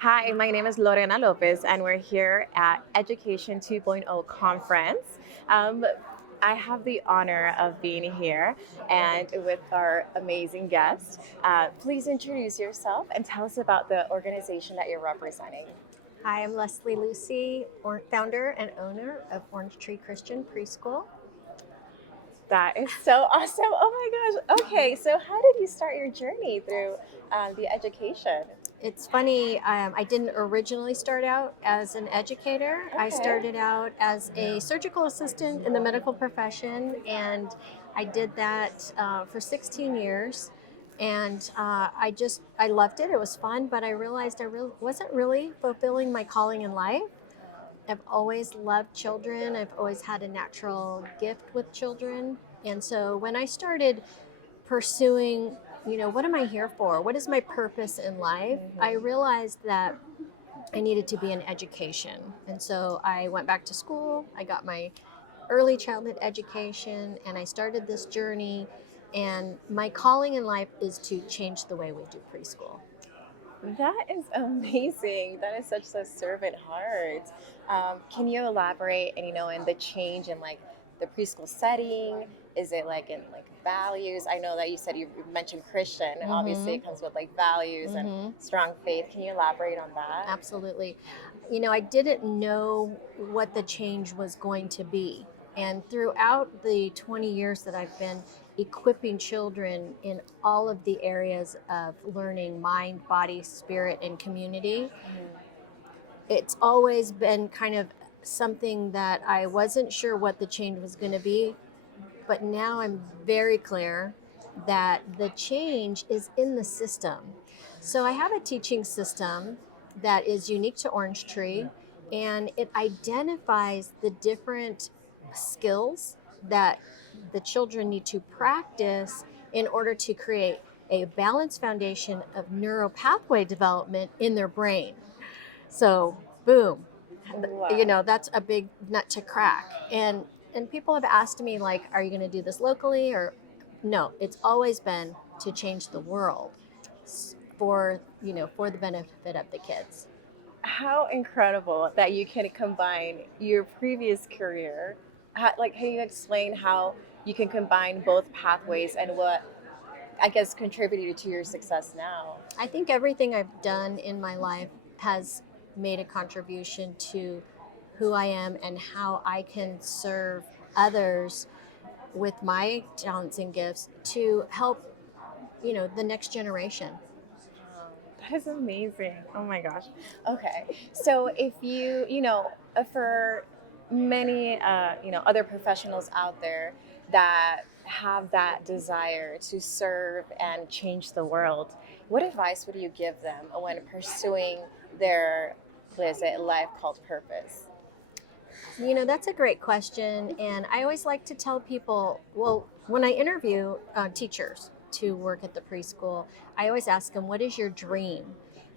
Hi, my name is Lorena Lopez, and we're here at Education 2.0 conference. Um, I have the honor of being here and with our amazing guest. Please introduce yourself and tell us about the organization that you're representing. Hi, I'm Leslie Lucy, founder and owner of Orange Tree Christian Preschool. That is so awesome. Oh my gosh. Okay, so how did you start your journey through the education? It's funny, I didn't originally start out as an educator. I Okay. started out as a surgical assistant in the medical profession, and I did that for 16 years. And I loved it. It was fun, but I realized wasn't really fulfilling my calling in life. I've always loved children. I've always had a natural gift with children. And so when I started pursuing, what am I here for? What is my purpose in life? I Mhm. realized that I needed to be in education. And so I went back to school. I got my early childhood education and I started this journey. And my calling in life is to change the way we do preschool. That is amazing. That is such a servant heart. Can you elaborate and in the change in like the preschool setting? Is it like in like values? I know that you said you mentioned Christian. Obviously, Mm-hmm. it comes with like values and Mm-hmm. strong faith. Can you elaborate on that? Absolutely. I didn't know what the change was going to be. And throughout the 20 years that I've been equipping children in all of the areas of learning mind, body, spirit, and community, it's always been kind of something that I wasn't sure what the change was going to be. But now I'm very clear that the change is in the system. So I have a teaching system that is unique to Orange Tree, and it identifies the different skills that the children need to practice in order to create a balanced foundation of neuropathway development in their brain. So, boom, Wow. that's a big nut to crack. And people have asked me, like, are you going to do this locally? Or no, it's always been to change the world for the benefit of the kids. How incredible that you can combine your previous career. Like, can you explain how you can combine both pathways and what I guess contributed to your success now? I think everything I've done in my life has made a contribution to who I am and how I can serve others with my talents and gifts to help, the next generation. That is amazing. Oh my gosh. Okay. So if for many, other professionals out there that have that desire to serve and change the world, what advice would you give them when pursuing their, what is it, life called purpose? That's a great question. And I always like to tell people, well, when I interview teachers to work at the preschool, I always ask them, what is your dream?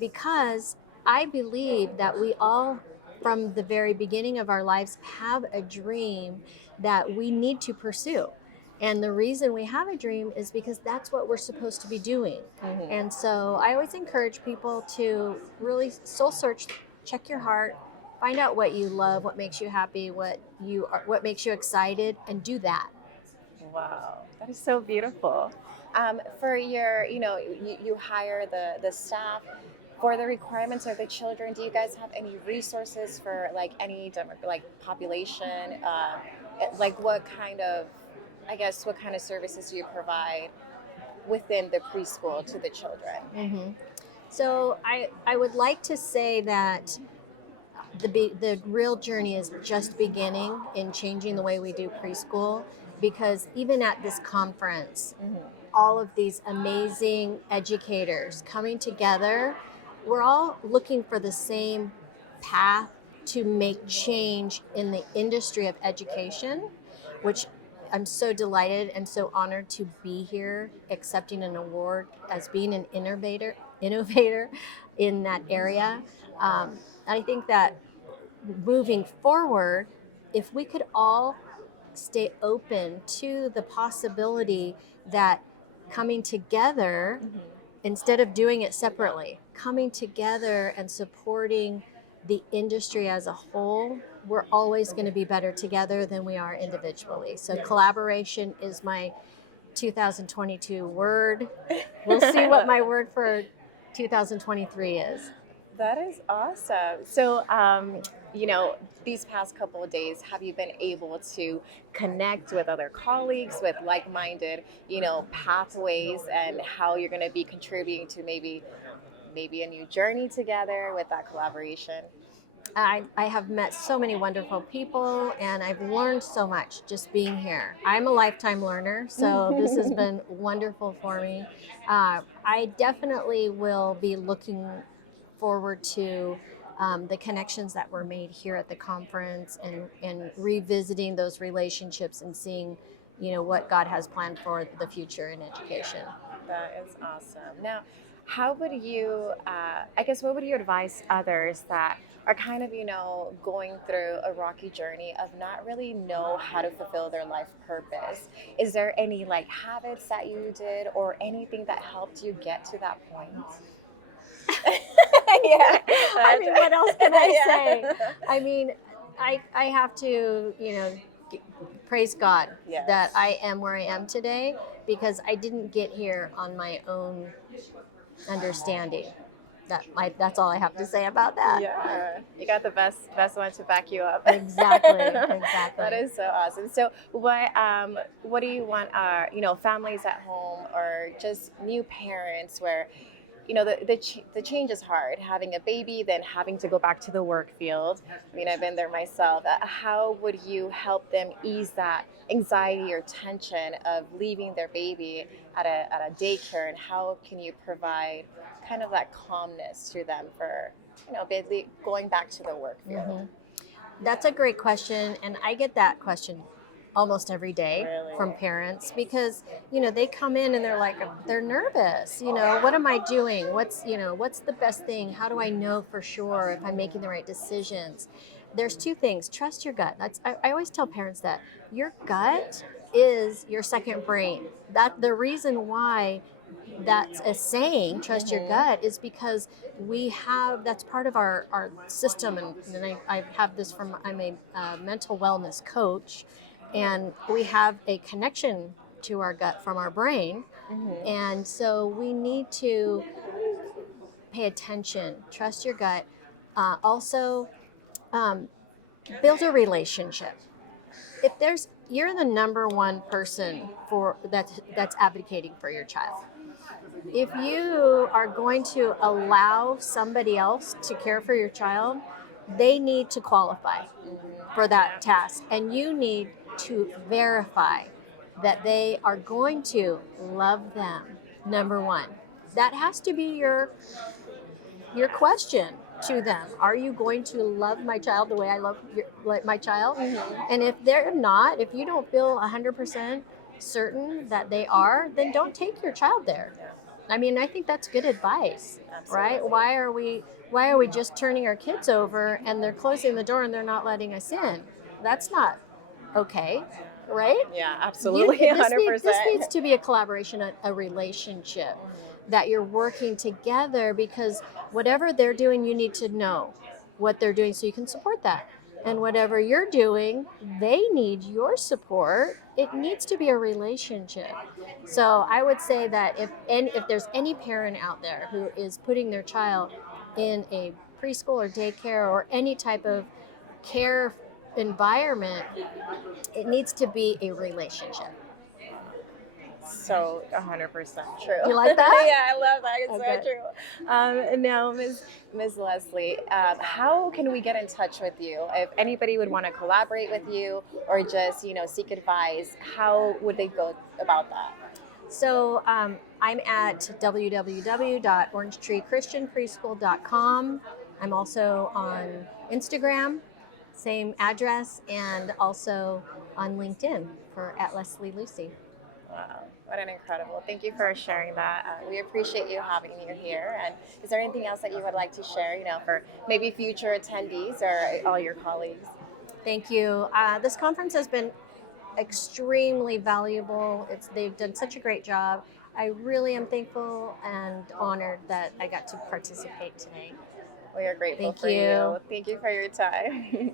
Because I believe that we all, from the very beginning of our lives, have a dream that we need to pursue. And the reason we have a dream is because that's what we're supposed to be doing. Hmm. And so I always encourage people to really soul search, check your heart, find out what you love, what makes you happy, what makes you excited, and do that. Wow, that is so beautiful. For your, you hire the staff for the requirements of the children. Do you guys have any resources for like any like population? Like what kind of, I guess, what kind of services do you provide within the preschool to the children? hmm So I would like to say that the real journey is just beginning in changing the way we do preschool, because even at this conference, Hmm. all of these amazing educators coming together, we're all looking for the same path to make change in the industry of education, which I'm so delighted and so honored to be here accepting an award as being an innovator in that area. And I think that moving forward, if we could all stay open to the possibility that coming together, Hmm. instead of doing it separately, coming together and supporting the industry as a whole, we're always going to be better together than we are individually. So collaboration is my 2022 word. We'll see what my word for 2023 is. That is awesome. So, these past couple of days, have you been able to connect with other colleagues with like-minded, pathways and how you're going to be contributing to maybe a new journey together with that collaboration? I have met so many wonderful people and I've learned so much just being here. I'm a lifetime learner, so this has been wonderful for me. I definitely will be looking forward to the connections that were made here at the conference and revisiting those relationships and seeing, what God has planned for the future in education. That is awesome. Now, how would you, I guess, what would you advise others that are kind of, going through a rocky journey of not really know how to fulfill their life purpose? Is there any like habits that you did or anything that helped you get to that point? Yeah. I mean, what else can I say? I mean, I have to, praise God Yes. that I am where I am today because I didn't get here on my own understanding. That's all I have to say about that. Yeah, you got the best one to back you up. Exactly. That is so awesome. So, what do you want? Families at home or just new parents where, the change is hard. Having a baby, then having to go back to the work field. I mean, I've been there myself. How would you help them ease that anxiety or tension of leaving their baby at a daycare, and how can you provide kind of that calmness to them for, basically going back to the work field? Mm-hmm. That's a great question, and I get that question almost every day Really? from parents because they come in and they're nervous. What am I doing? What's the best thing? How do I know for sure if I'm making the right decisions? There's two things. Trust your gut. I always tell parents that your gut is your second brain. That the reason why that's a saying, trust your gut, is because that's part of our system. And I have this I'm a mental wellness coach, and we have a connection to our gut from our brain. And so we need to pay attention, trust your gut. Also, build a relationship. If you're the number one person that's advocating for your child. If you are going to allow somebody else to care for your child, they need to qualify for that task. And you need to verify that they are going to love them, number one. That has to be your question to them. Are you going to love my child the way I love my child? And if they're not, if you don't feel 100% certain that they are, then don't take your child there. I mean, I think that's good advice. Absolutely. Right? Why are we just turning our kids over and they're closing the door and they're not letting us in? That's not okay, right? Yeah, absolutely, 100%. This needs to be a collaboration, a relationship that you're working together, because whatever they're doing, you need to know what they're doing so you can support that. And whatever you're doing, they need your support. It needs to be a relationship. So I would say that if there's any parent out there who is putting their child in a preschool or daycare or any type of care environment, it needs to be a relationship. So 100% true. You like that? Yeah, I love that. It's Okay. so true. Now, Ms. Leslie, how can we get in touch with you? If anybody would want to collaborate with you or just, seek advice, how would they go about that? So I'm at www.orangetreechristianpreschool.com. I'm also on Instagram, same address, and also on LinkedIn for @LeslieLucy. Wow, what an incredible. Thank you for sharing that. We appreciate you having you here. And is there anything else that you would like to share, for maybe future attendees or all your colleagues? Thank you. This conference has been extremely valuable. They've done such a great job. I really am thankful and honored that I got to participate today. We are grateful Thank for you. you. Thank you for your time.